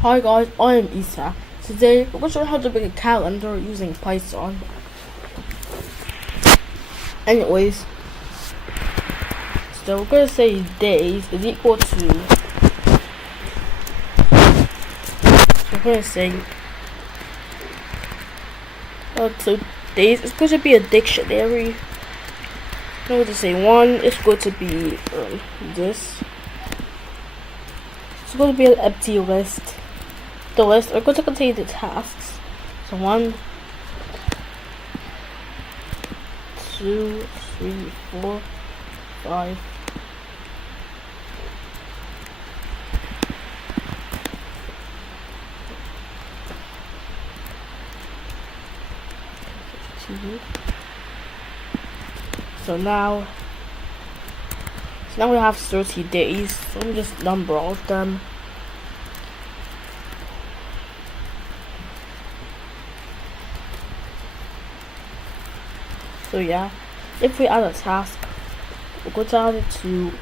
Hi guys, I am Isa. Today we're going to show how to make a calendar using Python. Anyways, so we're going to say days is equal to, so we're going to say, so days is going to be a dictionary. I'm going to say 1 is going to be this. It's going to be an empty list. The list are going to contain the tasks. So 1, 2, 3, 4, 5. So now we have 30 days. So let me just number all of them. So yeah, if we add a task, we're going to add it to,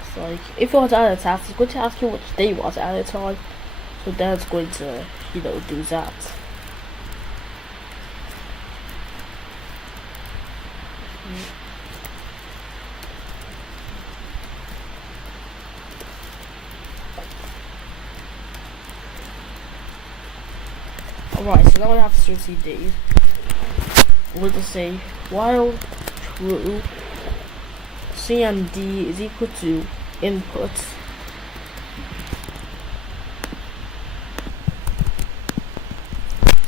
it's like, if you want to add a task, it's going to ask you which day you want to add it on. So then it's going to, do that. Alright, so now we have 30 days. We're going to say while true, cmd is equal to input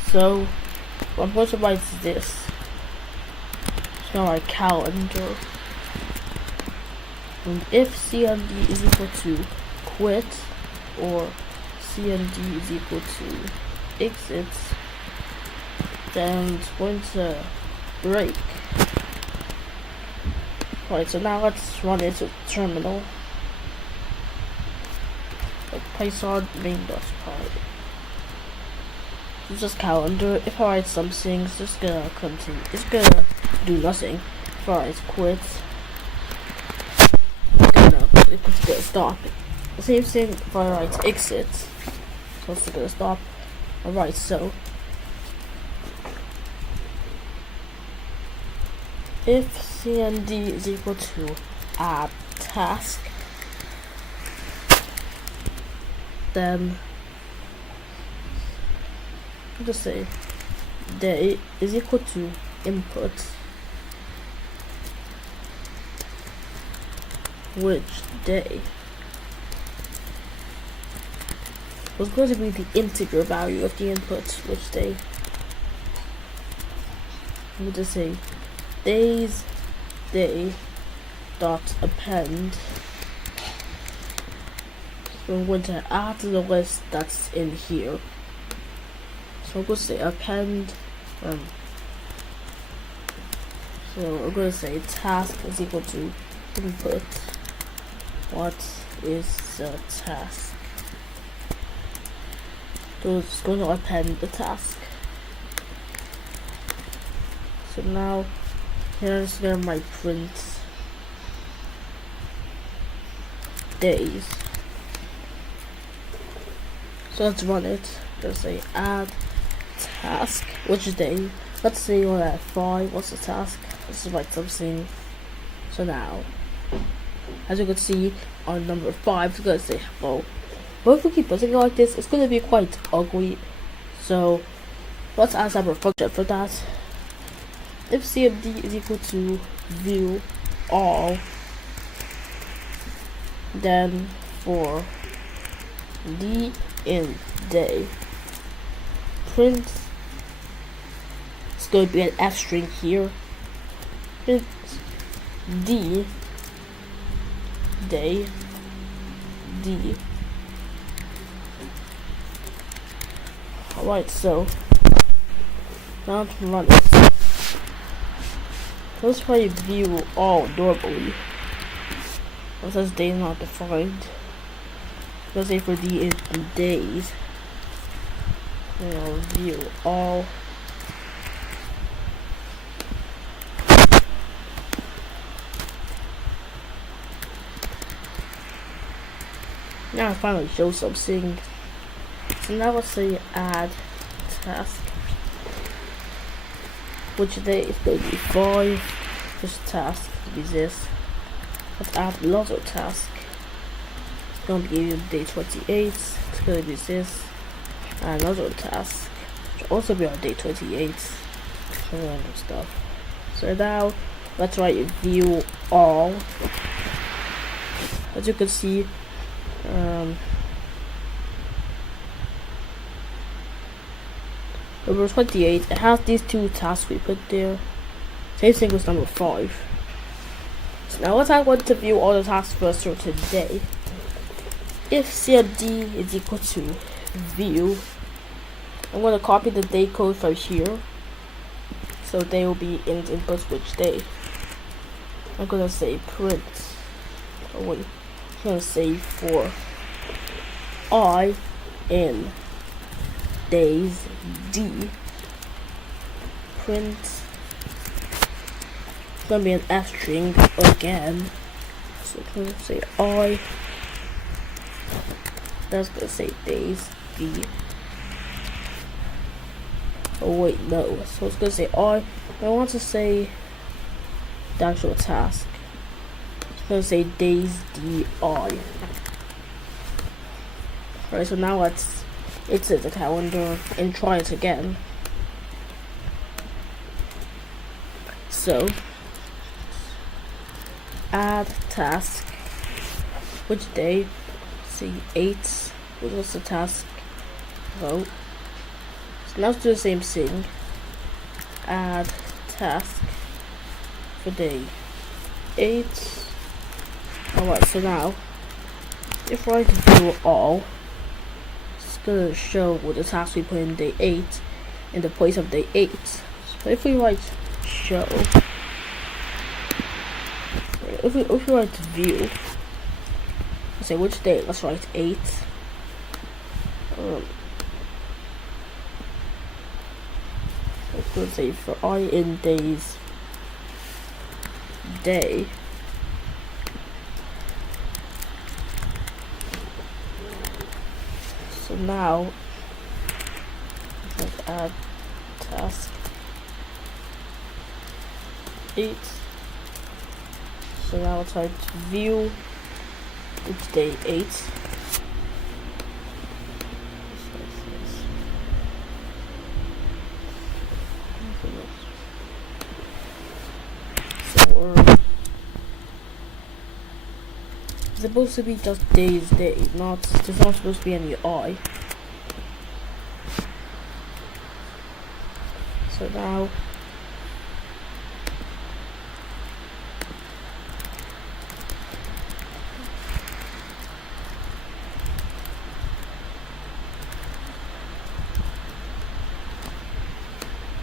so I'm going to write this. It's now our calendar, and if cmd is equal to quit or cmd is equal to exit, then it's going to break. Right, so now let's run it to terminal. Like Python main.py. It's just calendar. If I write something, it's just gonna continue. It's gonna do nothing. If I write quit, it's gonna stop. The same thing if I write exit, so it's gonna stop. Alright, so if cmd is equal to add task, then I'll just say day is equal to input, which day was going to be the integer value of the input, which day. We'll just say days day dot append. So I'm going to add to the list that's in here. So I'm going to say append. So we're going to say task is equal to input. What is the task? So it's going to append the task. So now here's where my print days. So let's run it. Let's say add task, which day? Let's say we're at 5. What's the task? Let's write something. So now, as you can see on number 5, it's gonna say hello. But if we keep putting it like this, it's gonna be quite ugly. So let's add some function for that. If cmd is equal to view all, then for d in day, print, it's going to be an f string here, print d day d. Alright, so now to run it. Let's try view all normally. It says day not defined. Let's say for d in days. View all. Now I finally show something. So now let's say add task. Which day is going to be 5. First task to be this. Let's add another task. It's going to be day 28. It's going to be this. And another task. Which will also be on day 28. Some random stuff. So now let's write view all. As you can see, number 28, it has these 2 tasks we put there. Same thing with number 5. So now let's want to view all the tasks first for today. If CMD is equal to view, I'm going to copy the day code from here. So they will be in input which day. I'm going to say print. Oh wait, I'm going to say for I in days D, print. It's gonna be an F string again. So I'm gonna say I. That's gonna say days D. Oh wait, no. So it's gonna say I. I want to say the actual task. It's gonna say days D I. Alright, so now let's exit the calendar and try it again. So add task. Which day? See 8. Which was the task? Vote. So now let's do the same thing. Add task for day 8. Alright, so now if I do all, it's gonna show what the task we put in day 8 in the place of day 8. So if we write show, if we write view, say which day, let's write 8. Let's say for I in days day. So now let's add task 8. So now let's write view which day 8. It's supposed to be just days day, not there's not supposed to be any I. So now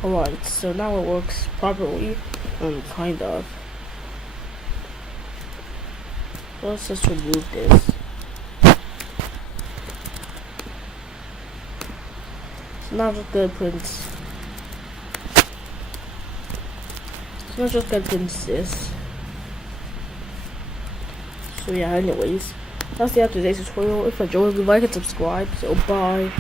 alright, so now it works properly, kind of. Let's just remove this. So now I'm just gonna print. So now I'm just gonna print this. So yeah, anyways, that's the end of today's tutorial. If you enjoyed, like and subscribe. So bye.